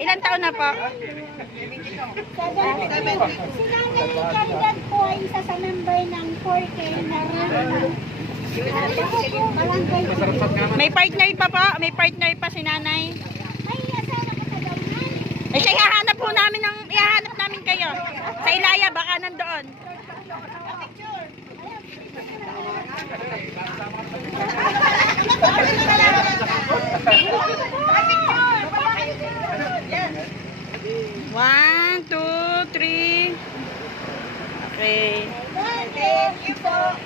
Ilan taon na po? 70. Si Nanay Caridad po ay isa sa member ng 4K na barangay. May partner pa po? May partner pa si nanay? Ay, asawa ko sa gawin. Eh siya ihahanap po namin ihahanap namin kayo. Sa Ilaya, baka nandoon. One, two, three. Okay. Thank you po.